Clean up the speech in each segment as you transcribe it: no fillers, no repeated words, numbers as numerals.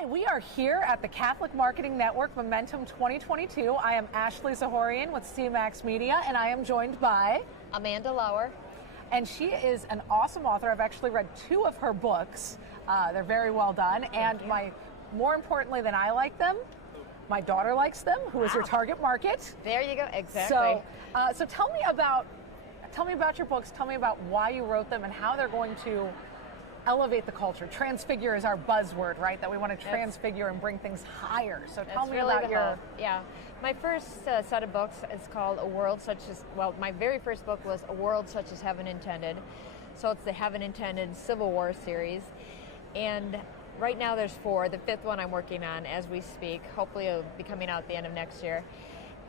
Hi, we are here at the Catholic Marketing Network Momentum 2022. I am Ashley Zahorian with CMX Media, and I am joined by Amanda Laurer. And she is an awesome author. I've actually read 2 of her books. They're very well done. And more importantly than I like them, my daughter likes them, who is her target market. There you go, exactly. So tell me about your books. Tell me about why you wrote them and how they're going to elevate the culture. Transfigure is our buzzword, right? That we want to transfigure and bring things higher. So tell me really about your... Yeah. My first set of books is called A World Such As... Well, my very first book was A World Such As Heaven Intended. So it's the Heaven Intended Civil War series. And right now there's 4. The 5th one I'm working on as we speak. Hopefully it'll be coming out at the end of next year.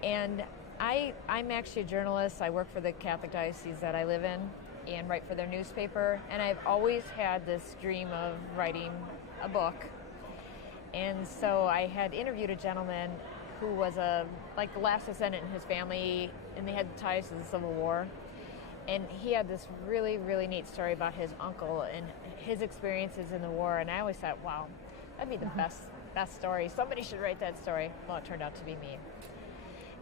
And I'm actually a journalist. I work for the Catholic diocese that I live in and write for their newspaper, and I've always had this dream of writing a book. And so I had interviewed a gentleman who was the last descendant in his family, and they had ties to the Civil War. And he had this really, really neat story about his uncle and his experiences in the war, and I always thought, wow, that'd be the best story. Somebody should write that story. Well, it turned out to be me.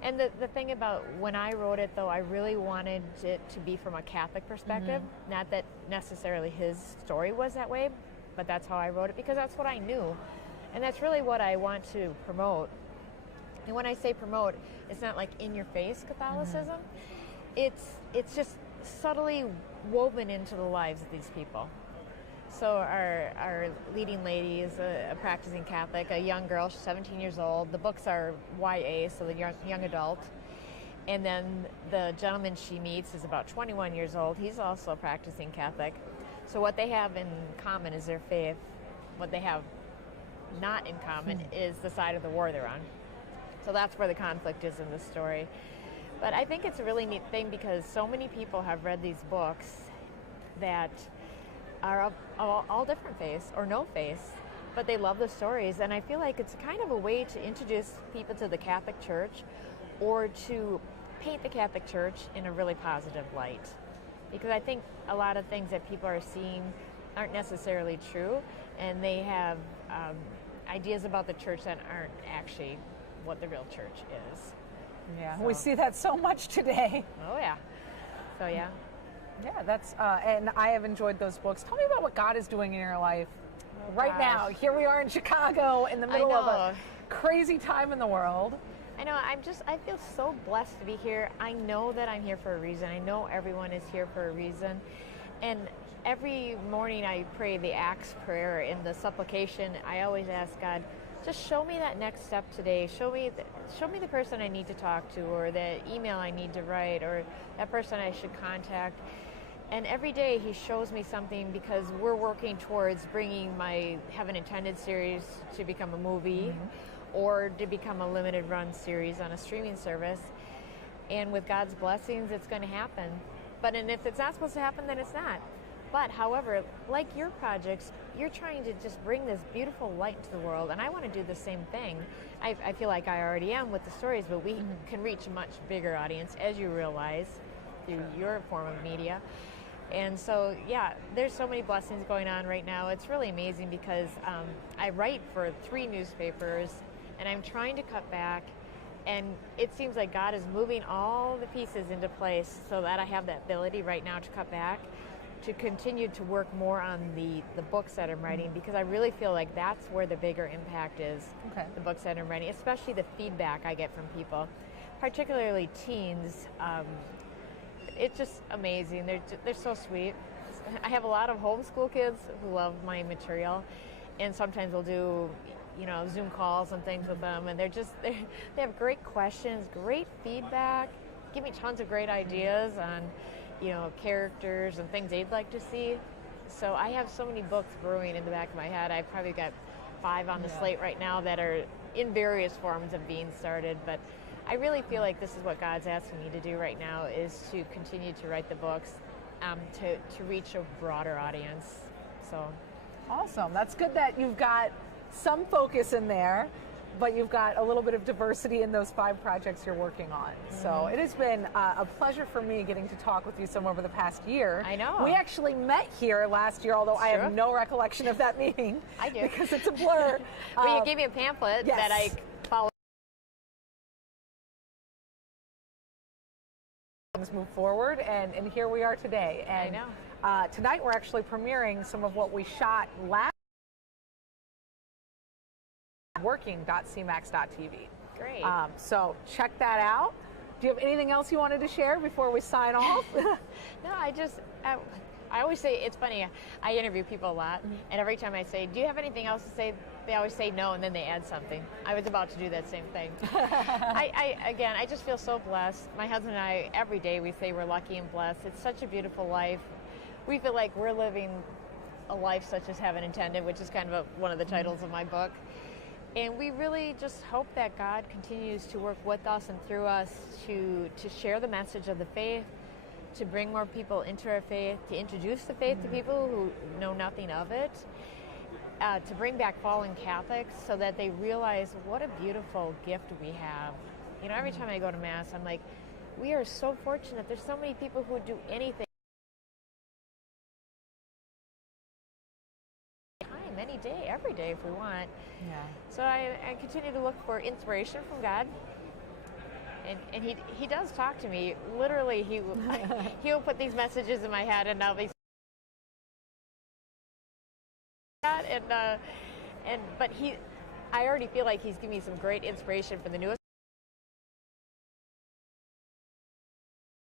And the thing about when I wrote it, though, I really wanted it to be from a Catholic perspective. Not that necessarily his story was that way, but that's how I wrote it, because that's what I knew. And that's really what I want to promote. And when I say promote, it's not like in-your-face Catholicism. It's just subtly woven into the lives of these people. So our leading lady is a practicing Catholic, a young girl. She's 17 years old. The books are YA, so the young adult. And then the gentleman she meets is about 21 years old. He's also a practicing Catholic. So what they have in common is their faith. What they have not in common is the side of the war they're on. So that's where the conflict is in the story. But I think it's a really neat thing because so many people have read these books that are of all different faiths or no faiths, but they love the stories, and I feel like it's kind of a way to introduce people to the Catholic Church or to paint the Catholic Church in a really positive light, because I think a lot of things that people are seeing aren't necessarily true, and they have ideas about the church that aren't actually what the real church is. Yeah, so we see that so much today. Oh yeah. So yeah. Yeah, that's and I have enjoyed those books. Tell me about what God is doing in your life right now. Here we are in Chicago in the middle of a crazy time in the world. I know. I feel so blessed to be here. I know that I'm here for a reason. I know everyone is here for a reason. And every morning I pray the Acts prayer in the supplication. I always ask God, just show me that next step today. Show me the person I need to talk to, or the email I need to write, or that person I should contact. And every day he shows me something, because we're working towards bringing my Heaven Intended series to become a movie or to become a limited run series on a streaming service. And with God's blessings, it's going to happen. And if it's not supposed to happen, then it's not. But however, like your projects, you're trying to just bring this beautiful light to the world, and I want to do the same thing. I feel like I already am with the stories, but we can reach a much bigger audience, as you realize, through your form of media. And so, yeah, there's so many blessings going on right now. It's really amazing because I write for 3 newspapers, and I'm trying to cut back, and it seems like God is moving all the pieces into place so that I have that ability right now to cut back, to continue to work more on the books that I'm writing, because I really feel like that's where the bigger impact is, the books that I'm writing, especially the feedback I get from people, particularly teens. It's just amazing. They're so sweet. I have a lot of homeschool kids who love my material, and sometimes we'll do Zoom calls and things with them, and they have great questions, great feedback, give me tons of great ideas on characters and things they'd like to see. So I have so many books brewing in the back of my head. I've probably got 5 on the slate right now that are in various forms of being started, but I really feel like this is what God's asking me to do right now, is to continue to write the books, to reach a broader audience. So awesome. That's good that you've got some focus in there, but you've got a little bit of diversity in those 5 projects you're working on. So it has been a pleasure for me getting to talk with you some over the past year. I know. We actually met here last year, although I have true. no recollection of that meeting. I do. Because it's a blur. Well, you gave me a pamphlet yes. that I followed. Things move forward, and here we are today. And I know. Tonight we're actually premiering some of what we shot last working.cmax.tv. Great. So check that out. Do you have anything else you wanted to share before we sign off? No, I always say, it's funny, I interview people a lot, and every time I say, do you have anything else to say, they always say no, and then they add something. I was about to do that same thing. I just feel so blessed. My husband and I, every day we say we're lucky and blessed. It's such a beautiful life. We feel like we're living a life such as heaven intended, which is kind of one of the titles of my book. And we really just hope that God continues to work with us and through us to share the message of the faith, to bring more people into our faith, to introduce the faith to people who know nothing of it, to bring back fallen Catholics so that they realize what a beautiful gift we have. You know, every time I go to Mass, I'm like, we are so fortunate. There's so many people who would do anything. Any day, every day if we want. Yeah. So I continue to look for inspiration from God. And he does talk to me. Literally, he will put these messages in my head, and I'll be but I already feel like he's giving me some great inspiration for the newest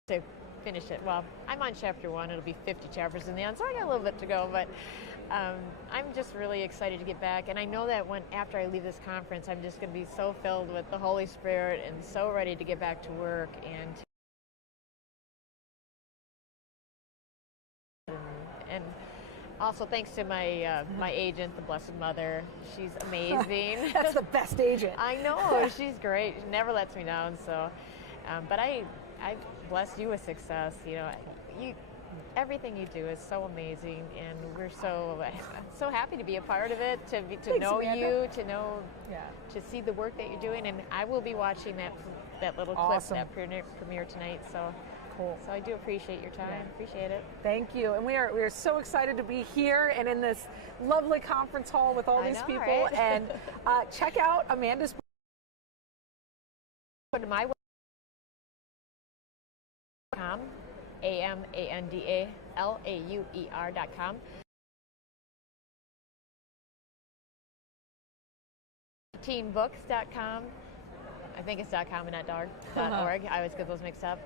to finish it. Well, I'm on chapter 1. It'll be 50 chapters in the end, so I got a little bit to go, but I'm just really excited to get back, and I know that after I leave this conference, I'm just going to be so filled with the Holy Spirit and so ready to get back to work. And also thanks to my my agent, the Blessed Mother. She's amazing. That's the best agent. I know, she's great. She never lets me down. So, but I blessed you with success. You know, everything you do is so amazing, and we're so happy to be a part of it, to know you, to see the work that you're doing, and I will be watching that little awesome. clip, that premiere tonight. So cool. So I do appreciate your time. Appreciate it. Thank you, and we are so excited to be here and in this lovely conference hall with all these people. Right? And check out Amanda's. Go to my website. AMANDALAUER.com. Teenbooks.com. I think it's .com and not .org. I always get those mixed up.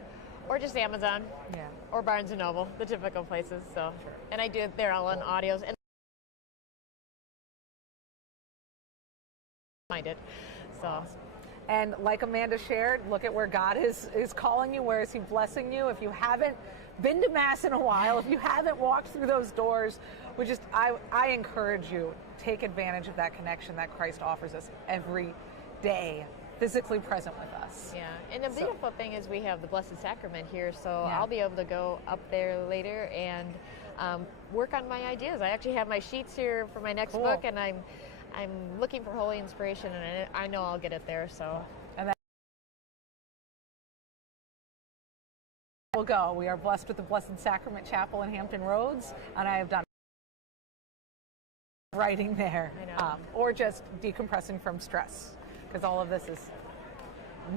Or just Amazon. Yeah. Or Barnes & Noble, the typical places. So, and I do it there all on audios. And find it. So. Awesome. And like Amanda shared, look at where God is calling you. Where is He blessing you? If you haven't been to Mass in a while, if you haven't walked through those doors, I encourage you, take advantage of that connection that Christ offers us every day, physically present with us. Yeah, and the beautiful thing is we have the Blessed Sacrament here, so yeah. I'll be able to go up there later and work on my ideas. I actually have my sheets here for my next book, and I'm looking for holy inspiration, and I know I'll get it there. So. And we'll go. We are blessed with the Blessed Sacrament Chapel in Hampton Roads, and I have done writing there, or just decompressing from stress, because all of this is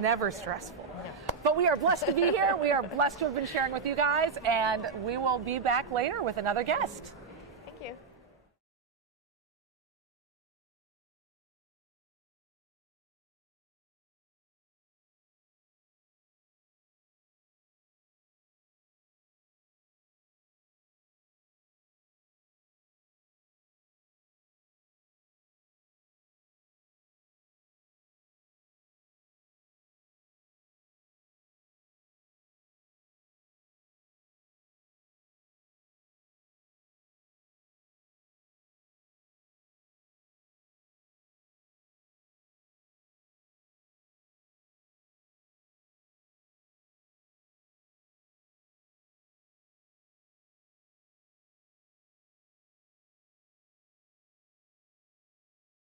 never stressful. No. But we are blessed to be here. We are blessed to have been sharing with you guys, and we will be back later with another guest.